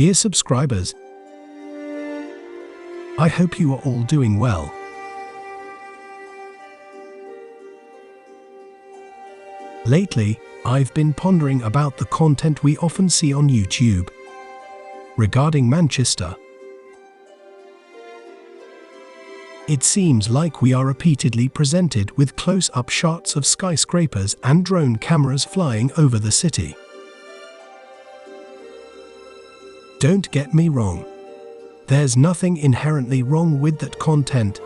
Dear subscribers, I hope you are all doing well. Lately, I've been pondering about the content we often see on YouTube regarding Manchester. It seems like we are repeatedly presented with close-up shots of skyscrapers and drone cameras flying over the city. Don't get me wrong. There's nothing inherently wrong with that content,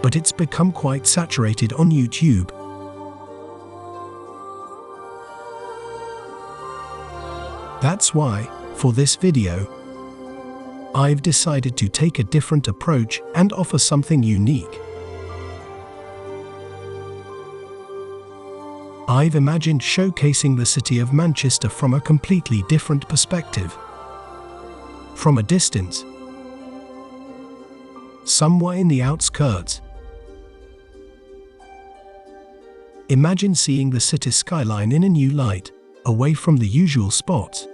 but it's become quite saturated on YouTube. That's why, for this video, I've decided to take a different approach and offer something unique. I've imagined showcasing the city of Manchester from a completely different perspective. From a distance, somewhere in the outskirts. Imagine seeing the city skyline in a new light, away from the usual spots.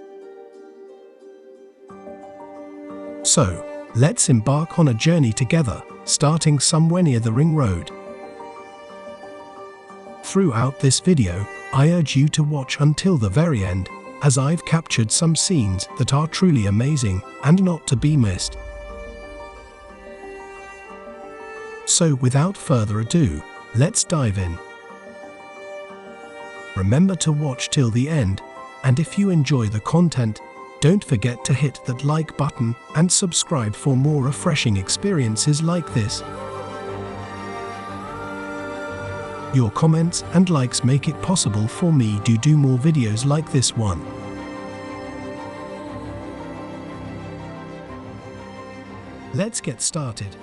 So, let's embark on a journey together, starting somewhere near the Ring Road. Throughout this video, I urge you to watch until the very end, as I've captured some scenes that are truly amazing and not to be missed. So without further ado, let's dive in. Remember to watch till the end, and if you enjoy the content, don't forget to hit that like button and subscribe for more refreshing experiences like this. Your comments and likes make it possible for me to do more videos like this one. Let's get started.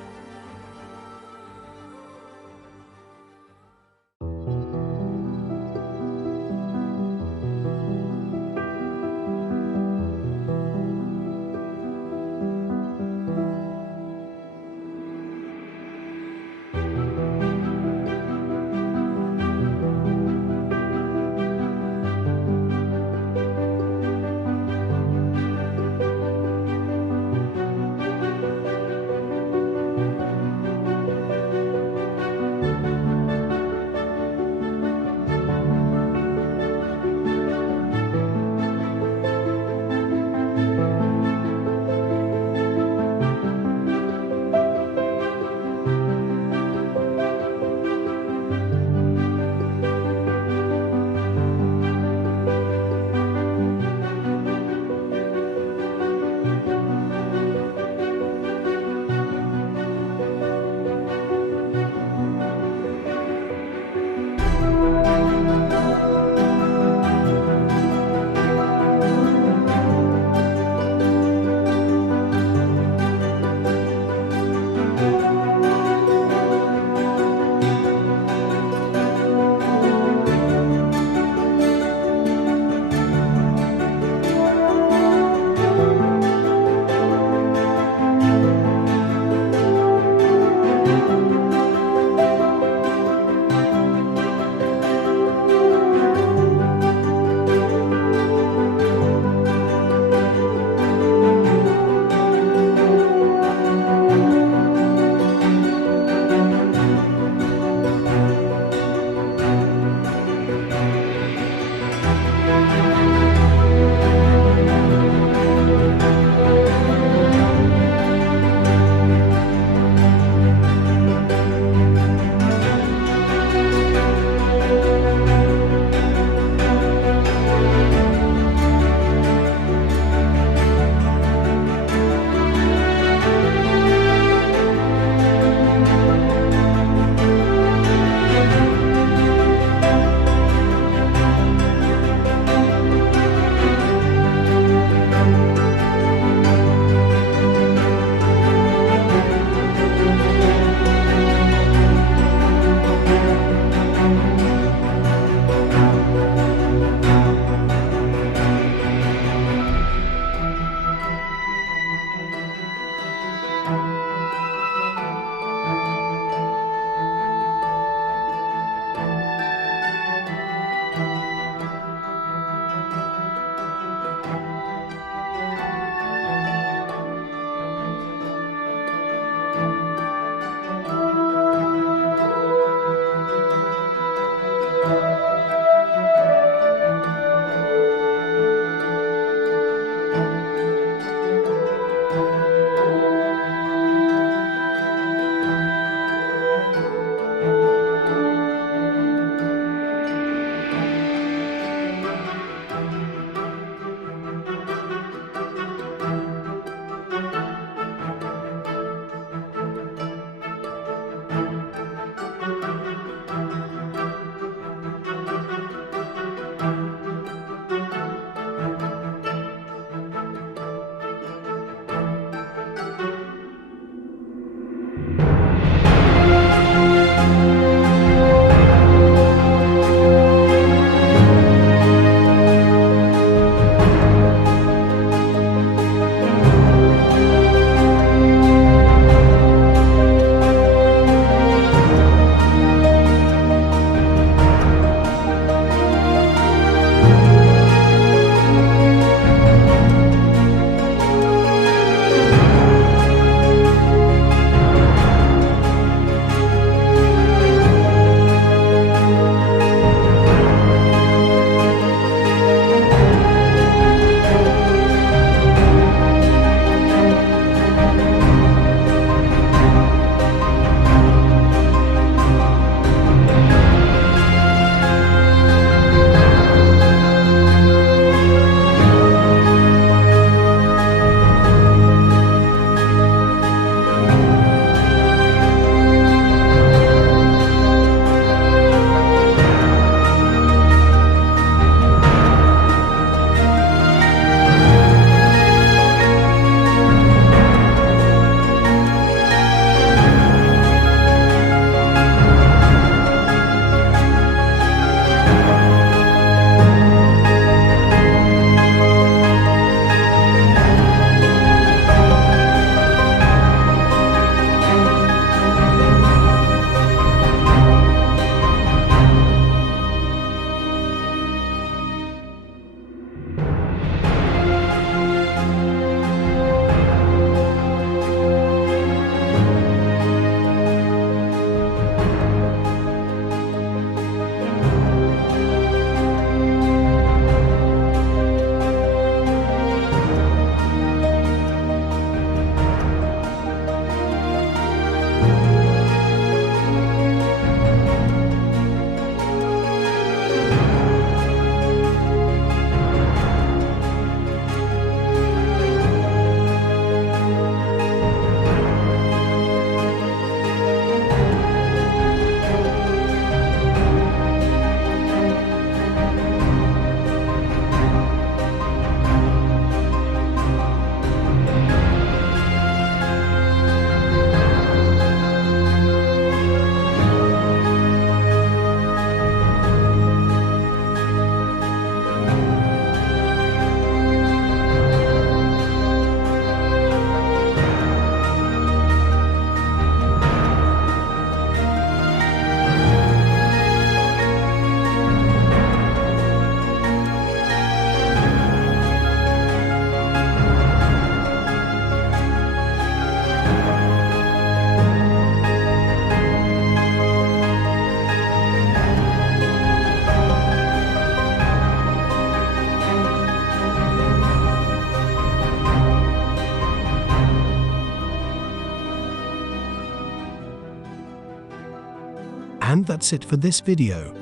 And that's it for this video.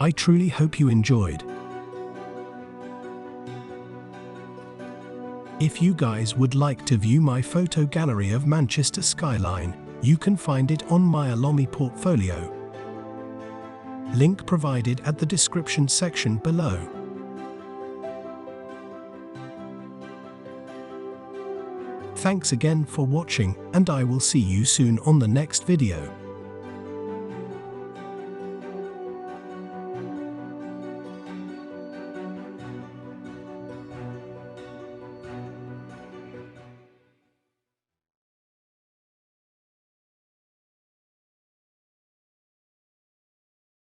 I truly hope you enjoyed. If you guys would like to view my photo gallery of Manchester Skyline, you can find it on my Alomi portfolio. Link provided at the description section below. Thanks again for watching, and I will see you soon on the next video.